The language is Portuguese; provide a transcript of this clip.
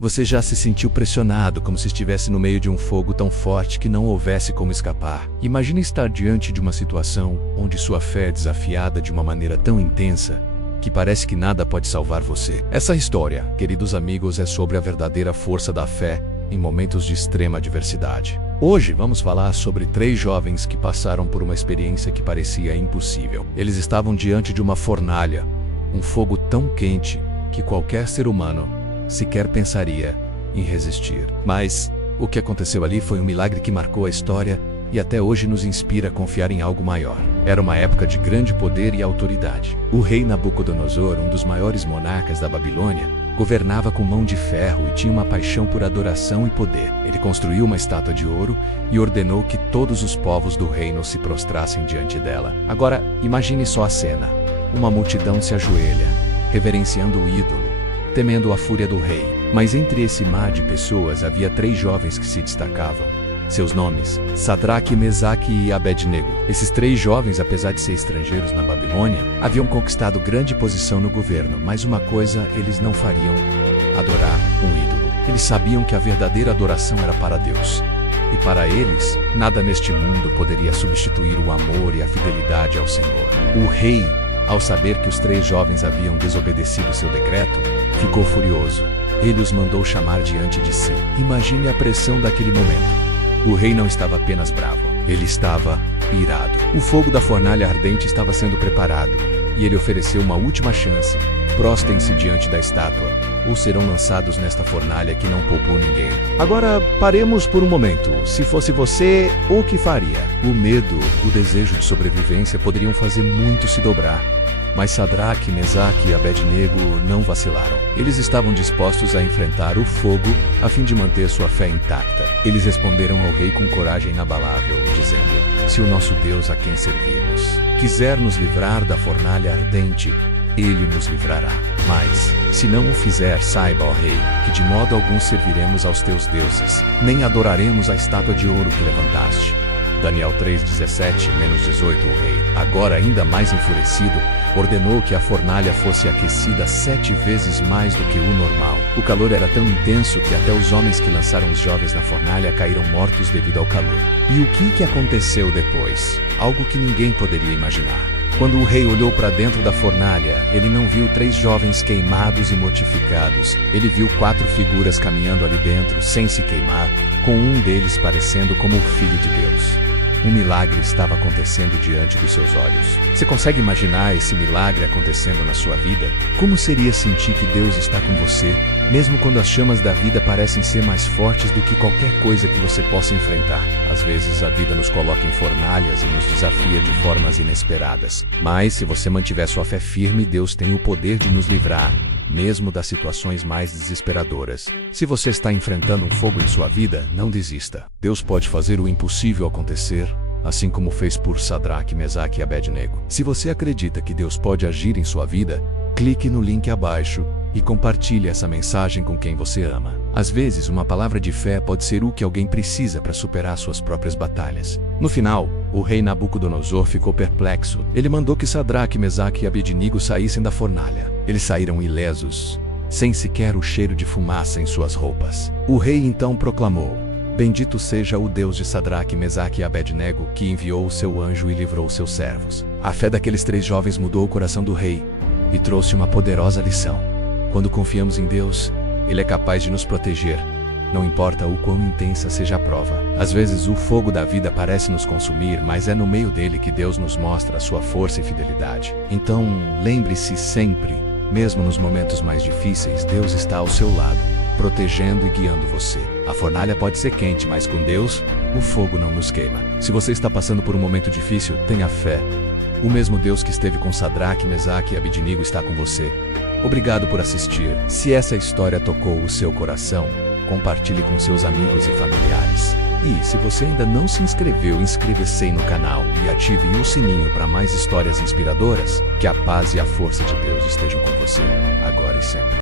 Você já se sentiu pressionado, como se estivesse no meio de um fogo tão forte que não houvesse como escapar? Imagine estar diante de uma situação onde sua fé é desafiada de uma maneira tão intensa que parece que nada pode salvar você. Essa história, queridos amigos, é sobre a verdadeira força da fé em momentos de extrema adversidade. Hoje vamos falar sobre 3 jovens que passaram por uma experiência que parecia impossível. Eles estavam diante de uma fornalha, um fogo tão quente que qualquer ser humano sequer pensaria em resistir. Mas o que aconteceu ali foi um milagre que marcou a história e até hoje nos inspira a confiar em algo maior. Era uma época de grande poder e autoridade. O rei Nabucodonosor, um dos maiores monarcas da Babilônia, governava com mão de ferro e tinha uma paixão por adoração e poder. Ele construiu uma estátua de ouro e ordenou que todos os povos do reino se prostrassem diante dela. Agora, imagine só a cena. Uma multidão se ajoelha, reverenciando o ídolo, temendo a fúria do rei. Mas entre esse mar de pessoas havia 3 jovens que se destacavam. Seus nomes, Sadraque, Mesaque e Abednego. Esses 3 jovens, apesar de ser estrangeiros na Babilônia, haviam conquistado grande posição no governo, mas uma coisa eles não fariam: adorar um ídolo. Eles sabiam que a verdadeira adoração era para Deus. E para eles, nada neste mundo poderia substituir o amor e a fidelidade ao Senhor. O rei, ao saber que os 3 jovens haviam desobedecido seu decreto, ficou furioso. Ele os mandou chamar diante de si. Imagine a pressão daquele momento. O rei não estava apenas bravo, ele estava irado. O fogo da fornalha ardente estava sendo preparado, e ele ofereceu uma última chance. Prostem-se diante da estátua, ou serão lançados nesta fornalha que não poupou ninguém. Agora, paremos por um momento. Se fosse você, o que faria? O medo, o desejo de sobrevivência poderiam fazer muito se dobrar. Mas Sadraque, Mesaque e Abednego não vacilaram. Eles estavam dispostos a enfrentar o fogo a fim de manter sua fé intacta. Eles responderam ao rei com coragem inabalável, dizendo: se o nosso Deus a quem servimos quiser nos livrar da fornalha ardente, ele nos livrará. Mas, se não o fizer, saiba, ó rei, que de modo algum serviremos aos teus deuses, nem adoraremos a estátua de ouro que levantaste. Daniel 3:17-18. O rei, agora ainda mais enfurecido, ordenou que a fornalha fosse aquecida 7 vezes mais do que o normal. O calor era tão intenso que até os homens que lançaram os jovens na fornalha caíram mortos devido ao calor. E o que aconteceu depois? Algo que ninguém poderia imaginar. Quando o rei olhou para dentro da fornalha, ele não viu 3 jovens queimados e mortificados. Ele viu 4 figuras caminhando ali dentro, sem se queimar, com um deles parecendo como o Filho de Deus. Um milagre estava acontecendo diante dos seus olhos. Você consegue imaginar esse milagre acontecendo na sua vida? Como seria sentir que Deus está com você, mesmo quando as chamas da vida parecem ser mais fortes do que qualquer coisa que você possa enfrentar? Às vezes a vida nos coloca em fornalhas e nos desafia de formas inesperadas. Mas se você mantiver sua fé firme, Deus tem o poder de nos livrar, mesmo das situações mais desesperadoras. Se você está enfrentando um fogo em sua vida, não desista. Deus pode fazer o impossível acontecer, assim como fez por Sadraque, Mesaque e Abednego. Se você acredita que Deus pode agir em sua vida, clique no link abaixo e compartilhe essa mensagem com quem você ama. Às vezes, uma palavra de fé pode ser o que alguém precisa para superar suas próprias batalhas. No final, o rei Nabucodonosor ficou perplexo. Ele mandou que Sadraque, Mesaque e Abednego saíssem da fornalha. Eles saíram ilesos, sem sequer o cheiro de fumaça em suas roupas. O rei então proclamou: bendito seja o Deus de Sadraque, Mesaque e Abednego, que enviou o seu anjo e livrou seus servos. A fé daqueles 3 jovens mudou o coração do rei e trouxe uma poderosa lição. Quando confiamos em Deus, Ele é capaz de nos proteger, não importa o quão intensa seja a prova. Às vezes o fogo da vida parece nos consumir, mas é no meio dele que Deus nos mostra a sua força e fidelidade. Então, lembre-se sempre, mesmo nos momentos mais difíceis, Deus está ao seu lado, protegendo e guiando você. A fornalha pode ser quente, mas com Deus, o fogo não nos queima. Se você está passando por um momento difícil, tenha fé. O mesmo Deus que esteve com Sadraque, Mesaque e Abednego está com você. Obrigado por assistir. Se essa história tocou o seu coração, compartilhe com seus amigos e familiares. E, se você ainda não se inscreveu, inscreva-se no canal e ative o sininho para mais histórias inspiradoras. Que a paz e a força de Deus estejam com você, agora e sempre.